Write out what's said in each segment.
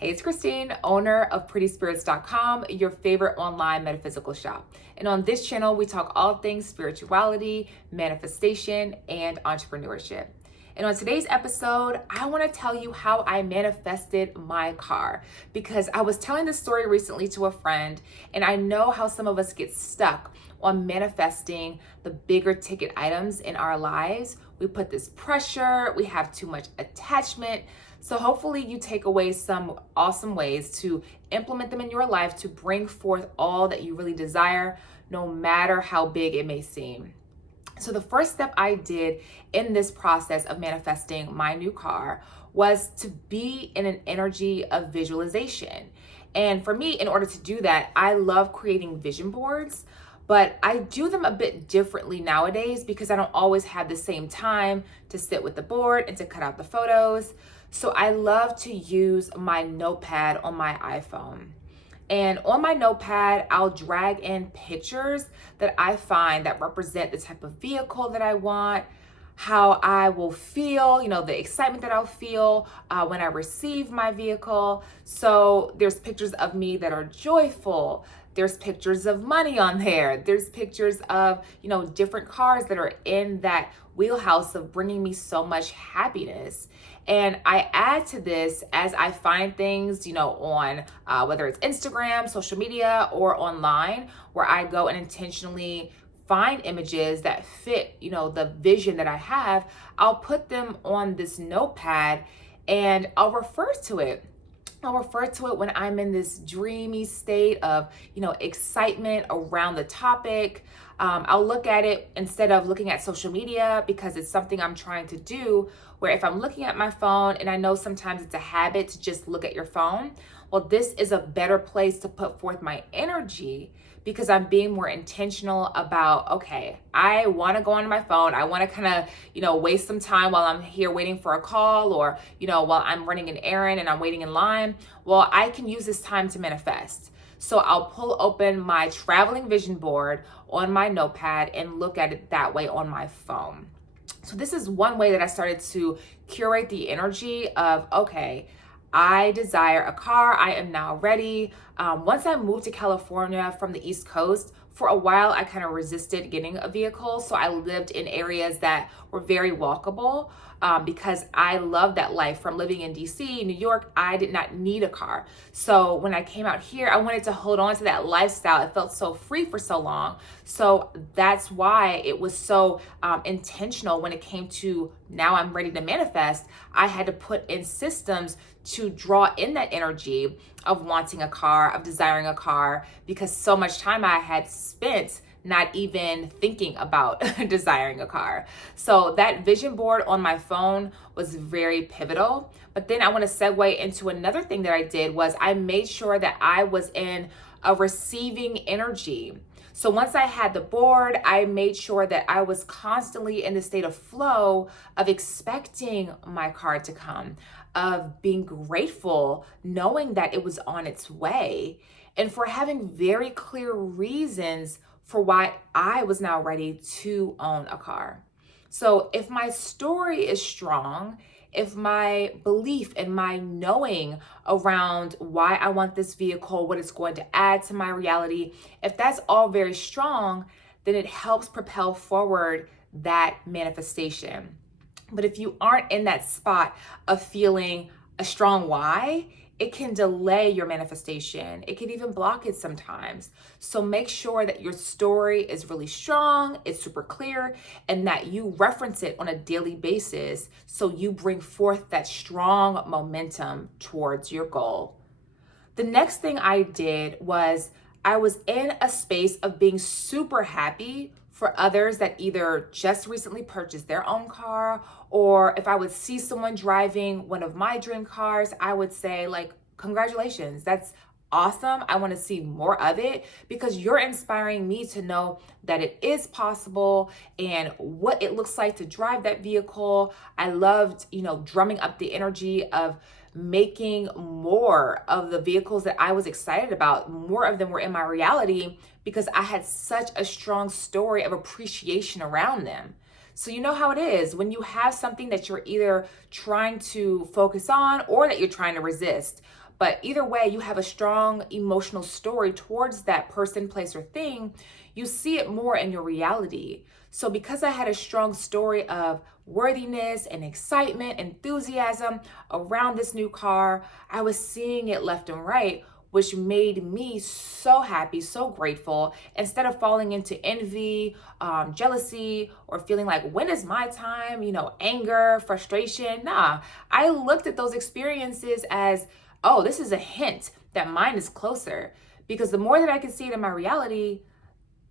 Hey, it's Christine, owner of PrettySpirits.com, your favorite online metaphysical shop. And on this channel, we talk all things spirituality, manifestation, and entrepreneurship. And on today's episode, I want to tell you how I manifested my car, because I was telling this story recently to a friend, and I know how some of us get stuck on manifesting the bigger ticket items in our lives. We put this pressure, we have too much attachment. So hopefully you take away some awesome ways to implement them in your life to bring forth all that you really desire, no matter how big it may seem. So the first step I did in this process of manifesting my new car was to be in an energy of visualization. And for me, in order to do that, I love creating vision boards, but I do them a bit differently nowadays because I don't always have the same time to sit with the board and to cut out the photos. So I love to use my notepad on my iPhone. And on my notepad, I'll drag in pictures that I find that represent the type of vehicle that I want, how I will feel, the excitement that I'll feel when I receive my vehicle. So there's pictures of me that are joyful. There's pictures of money on there. There's pictures of, different cars that are in that wheelhouse of bringing me so much happiness. And I add to this as I find things, on whether it's Instagram, social media, or online, where I go and intentionally find images that fit, the vision that I have. I'll put them on this notepad and I'll refer to it. I'll refer to it when I'm in this dreamy state of, excitement around the topic. I'll look at it instead of looking at social media because it's something I'm trying to do, where if I'm looking at my phone, and I know sometimes it's a habit to just look at your phone, well, this is a better place to put forth my energy because I'm being more intentional about, okay, I want to go on my phone. I want to kind of, waste some time while I'm here waiting for a call or, while I'm running an errand and I'm waiting in line. Well, I can use this time to manifest. So I'll pull open my traveling vision board on my notepad and look at it that way on my phone. So this is one way that I started to curate the energy of, okay, I desire a car. I am now ready. Once I moved to California from the East Coast, for a while, I kind of resisted getting a vehicle. So I lived in areas that were very walkable because I love that life. From living in DC, New York, I did not need a car. So when I came out here, I wanted to hold on to that lifestyle. It felt so free for so long. So that's why it was so intentional when it came to now I'm ready to manifest. I had to put in systems to draw in that energy of wanting a car, of desiring a car, because so much time I had spent not even thinking about desiring a car. So that vision board on my phone was very pivotal. But then I want to segue into another thing that I did was I made sure that I was in a receiving energy. So once I had the board, I made sure that I was constantly in the state of flow of expecting my car to come, of being grateful, knowing that it was on its way, and for having very clear reasons for why I was now ready to own a car. So if my story is strong, if my belief and my knowing around why I want this vehicle, what it's going to add to my reality, if that's all very strong, then it helps propel forward that manifestation. But if you aren't in that spot of feeling a strong why, it can delay your manifestation. It can even block it sometimes. So make sure that your story is really strong, it's super clear, and that you reference it on a daily basis so you bring forth that strong momentum towards your goal. The next thing I did was I was in a space of being super happy for others that either just recently purchased their own car, or if I would see someone driving one of my dream cars, I would say, like, congratulations, that's awesome. I want to see more of it because you're inspiring me to know that it is possible and what it looks like to drive that vehicle. I loved, drumming up the energy of making more of the vehicles that I was excited about. More of them were in my reality because I had such a strong story of appreciation around them. So you know how it is when you have something that you're either trying to focus on or that you're trying to resist. But either way, you have a strong emotional story towards that person, place, or thing. You see it more in your reality. So because I had a strong story of worthiness and excitement, enthusiasm around this new car, I was seeing it left and right, which made me so happy, so grateful. Instead of falling into envy, jealousy, or feeling like, when is my time? Anger, frustration. Nah, I looked at those experiences as, oh, this is a hint that mine is closer. Because the more that I can see it in my reality,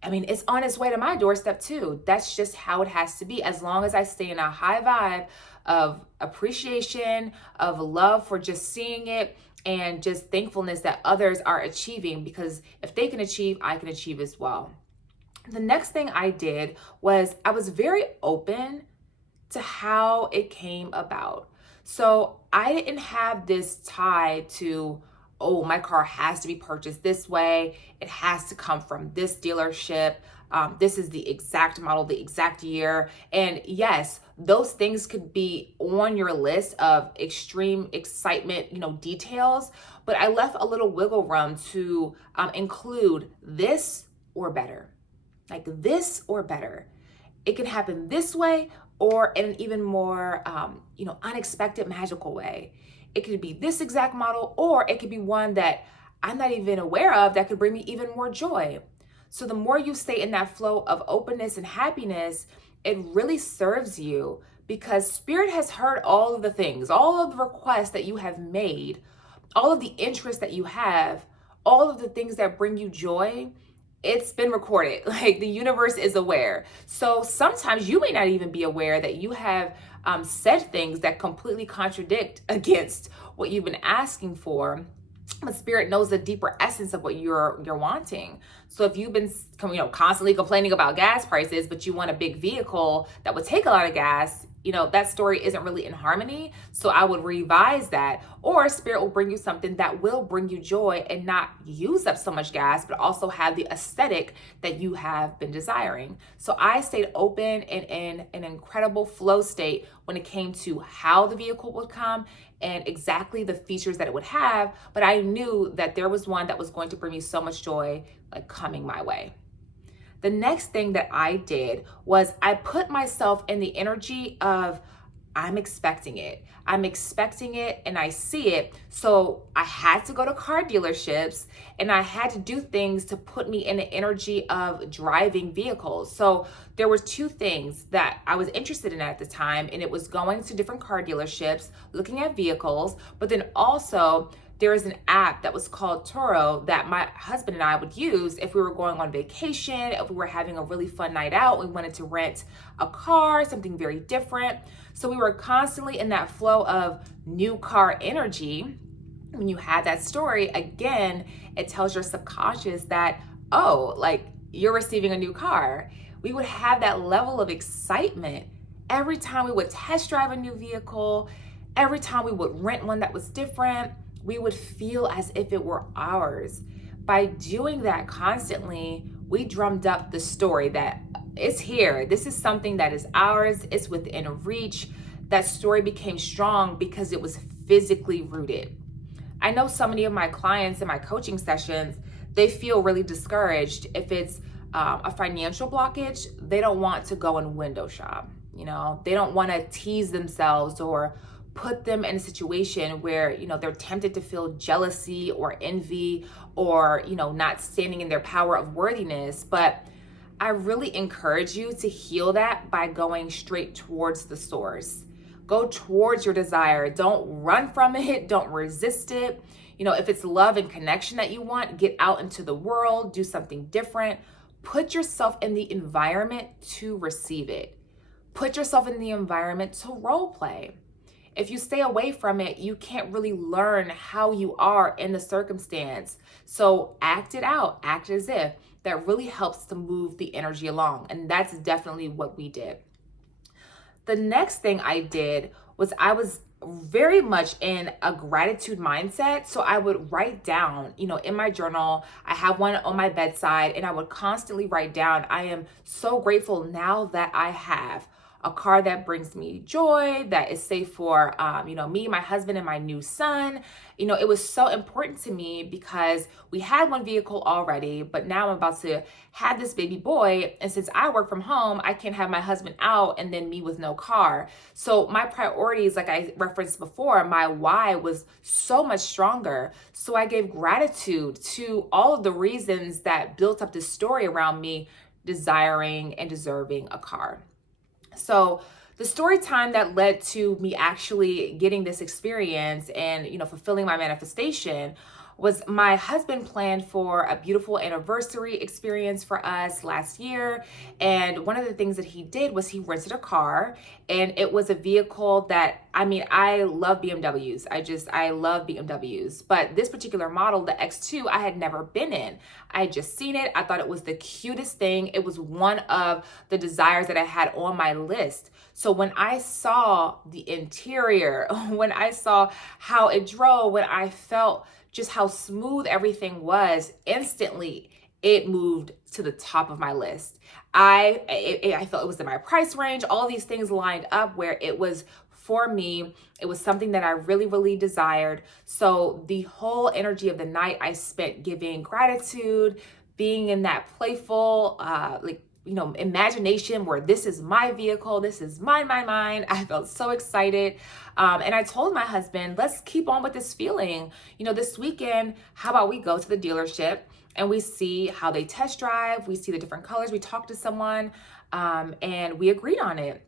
it's on its way to my doorstep too. That's just how it has to be. As long as I stay in a high vibe of appreciation, of love for just seeing it, and just thankfulness that others are achieving, because if they can achieve, I can achieve as well. The next thing I did was I was very open to how it came about. So I didn't have this tie to, oh, my car has to be purchased this way. It has to come from this dealership. This is the exact model, the exact year. And yes, those things could be on your list of extreme excitement, details, but I left a little wiggle room to include this or better, like this or better. It can happen this way or in an even more, unexpected, magical way. It could be this exact model, or it could be one that I'm not even aware of that could bring me even more joy. So the more you stay in that flow of openness and happiness, it really serves you, because Spirit has heard all of the things, all of the requests that you have made, all of the interests that you have, all of the things that bring you joy. It's been recorded. Like, the universe is aware. So sometimes you may not even be aware that you have said things that completely contradict against what you've been asking for. But Spirit knows the deeper essence of what you're wanting. So if you've been constantly complaining about gas prices, but you want a big vehicle that would take a lot of gas, that story isn't really in harmony. So I would revise that. Or Spirit will bring you something that will bring you joy and not use up so much gas, but also have the aesthetic that you have been desiring. So I stayed open and in an incredible flow state when it came to how the vehicle would come and exactly the features that it would have. But I knew that there was one that was going to bring me so much joy, like, coming my way. The next thing that I did was I put myself in the energy of, I'm expecting it. I'm expecting it and I see it. So I had to go to car dealerships and I had to do things to put me in the energy of driving vehicles. So there were two things that I was interested in at the time, and it was going to different car dealerships, looking at vehicles, but then also there is an app that was called Turo that my husband and I would use if we were going on vacation, if we were having a really fun night out, we wanted to rent a car, something very different. So we were constantly in that flow of new car energy. When you have that story, again, it tells your subconscious that, oh, like, you're receiving a new car. We would have that level of excitement every time we would test drive a new vehicle, every time we would rent one that was different. We would feel as if it were ours. By doing that constantly, we drummed up the story that it's here. This is something that is ours. It's within reach. That story became strong because it was physically rooted. I know so many of my clients in my coaching sessions, they feel really discouraged. If it's a financial blockage, they don't want to go and window shop. They don't want to tease themselves or put them in a situation where, they're tempted to feel jealousy or envy or, not standing in their power of worthiness. But I really encourage you to heal that by going straight towards the source. Go towards your desire. Don't run from it. Don't resist it. If it's love and connection that you want, get out into the world, do something different. Put yourself in the environment to receive it. Put yourself in the environment to role play. If you stay away from it, you can't really learn how you are in the circumstance. So act it out, act as if. That really helps to move the energy along. And that's definitely what we did. The next thing I did was I was very much in a gratitude mindset. So I would write down, in my journal, I have one on my bedside, and I would constantly write down, I am so grateful now that I have a car that brings me joy, that is safe for, me, my husband, and my new son. It was so important to me because we had one vehicle already, but now I'm about to have this baby boy. And since I work from home, I can't have my husband out and then me with no car. So my priorities, like I referenced before, my why was so much stronger. So I gave gratitude to all of the reasons that built up this story around me desiring and deserving a car. So the story time that led to me actually getting this experience and, fulfilling my manifestation was my husband planned for a beautiful anniversary experience for us last year. And one of the things that he did was he rented a car, and it was a vehicle that, I love BMWs. I love BMWs. But this particular model, the X2, I had never been in. I had just seen it. I thought it was the cutest thing. It was one of the desires that I had on my list. So when I saw the interior, when I saw how it drove, when I felt just how smooth everything was, instantly it moved to the top of my list. I felt it was in my price range. All these things lined up where it was for me. It was something that I really, really desired. So the whole energy of the night I spent giving gratitude, being in that playful, imagination where this is my vehicle, this is mine. I felt so excited. And I told my husband, let's keep on with this feeling. This weekend, how about we go to the dealership and we see how they test drive, we see the different colors, we talk to someone, and we agreed on it.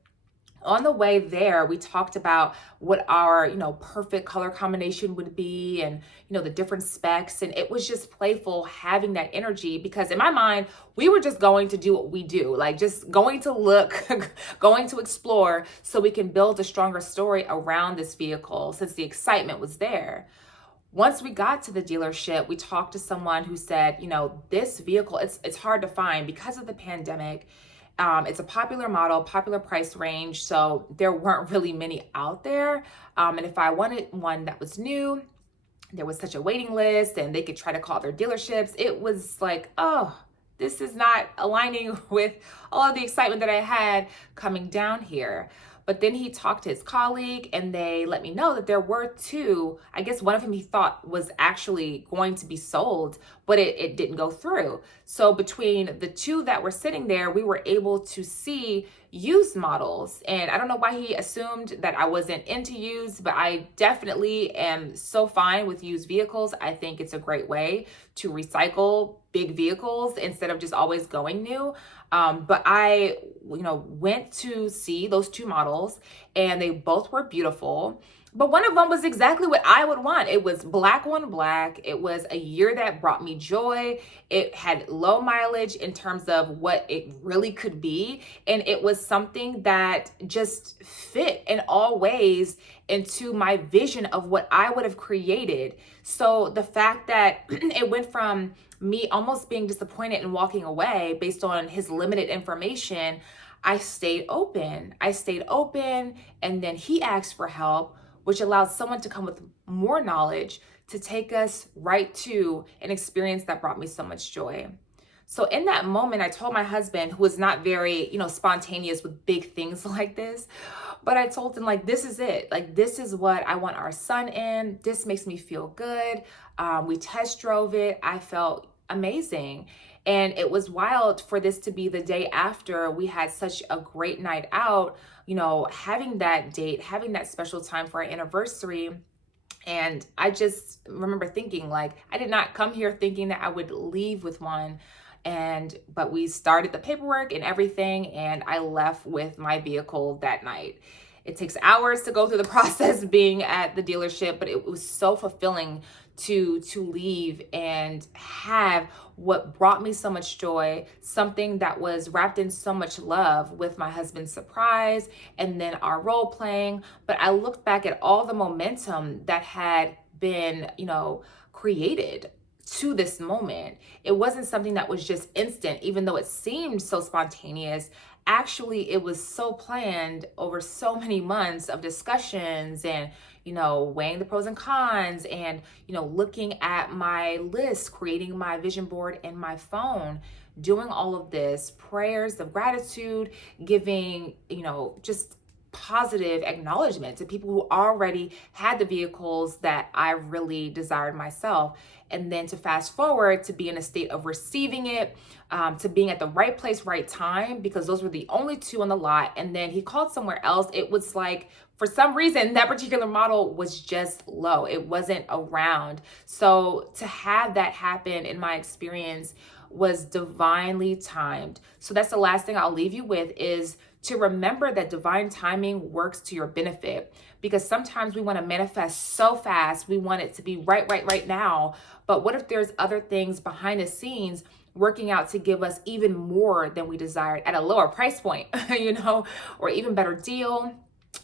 On the way there, we talked about what our, perfect color combination would be and, the different specs. And it was just playful having that energy because in my mind, we were just going to do what we do, like just going to look, going to explore so we can build a stronger story around this vehicle since the excitement was there. Once we got to the dealership, we talked to someone who said, this vehicle, it's hard to find because of the pandemic. It's a popular model, popular price range, so there weren't really many out there. And if I wanted one that was new, there was such a waiting list and they could try to call their dealerships. It was like, oh, this is not aligning with all of the excitement that I had coming down here. But then he talked to his colleague and they let me know that there were two. I guess one of them he thought was actually going to be sold, but it didn't go through. So between the two that were sitting there, we were able to see used models. And I don't know why he assumed that I wasn't into used, but I definitely am so fine with used vehicles. I think it's a great way to recycle big vehicles instead of just always going new. But I, went to see those two models and they both were beautiful. But one of them was exactly what I would want. It was black on black. It was a year that brought me joy. It had low mileage in terms of what it really could be. And it was something that just fit in all ways into my vision of what I would have created. So the fact that it went from me almost being disappointed and walking away based on his limited information, I stayed open. And then he asked for help, which allowed someone to come with more knowledge to take us right to an experience that brought me so much joy. So in that moment, I told my husband, who was not very, spontaneous with big things like this, but I told him, this is it. This is what I want our son in. This makes me feel good. We test drove it. I felt amazing. And it was wild for this to be the day after we had such a great night out, having that date, having that special time for our anniversary. And I just remember thinking, I did not come here thinking that I would leave with one. But we started the paperwork and everything, and I left with my vehicle that night. It takes hours to go through the process being at the dealership, but it was so fulfilling to leave and have what brought me so much joy, something that was wrapped in so much love with my husband's surprise and then our role playing. But I looked back at all the momentum that had been, created to this moment. It wasn't something that was just instant, even though it seemed so spontaneous. Actually, it was so planned over so many months of discussions and, weighing the pros and cons and, looking at my list, creating my vision board in my phone, doing all of this, prayers of gratitude, giving, just positive acknowledgement to people who already had the vehicles that I really desired myself. And then to fast forward to be in a state of receiving it, to being at the right place, right time, because those were the only two on the lot. And then he called somewhere else. It was like, for some reason, that particular model was just low. It wasn't around. So to have that happen in my experience was divinely timed. So that's the last thing I'll leave you with, is to remember that divine timing works to your benefit, because sometimes we want to manifest so fast. We want it to be right now. But what if there's other things behind the scenes working out to give us even more than we desired at a lower price point, or even better deal?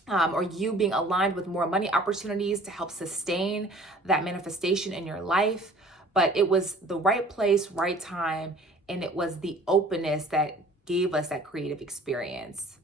Or you being aligned with more money opportunities to help sustain that manifestation in your life. But it was the right place, right time, and it was the openness that gave us that creative experience.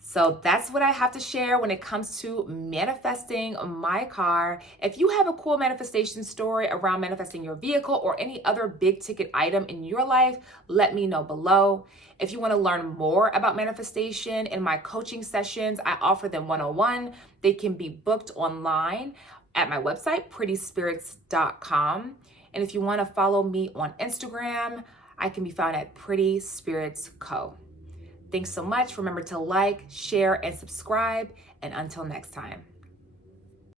So that's what I have to share when it comes to manifesting my car. If you have a cool manifestation story around manifesting your vehicle or any other big ticket item in your life, let me know below. If you want to learn more about manifestation in my coaching sessions, I offer them one-on-one. They can be booked online at my website, prettyspirits.com. And if you want to follow me on Instagram, I can be found at Pretty Spirits Co. Thanks so much. Remember to like, share, and subscribe. And until next time.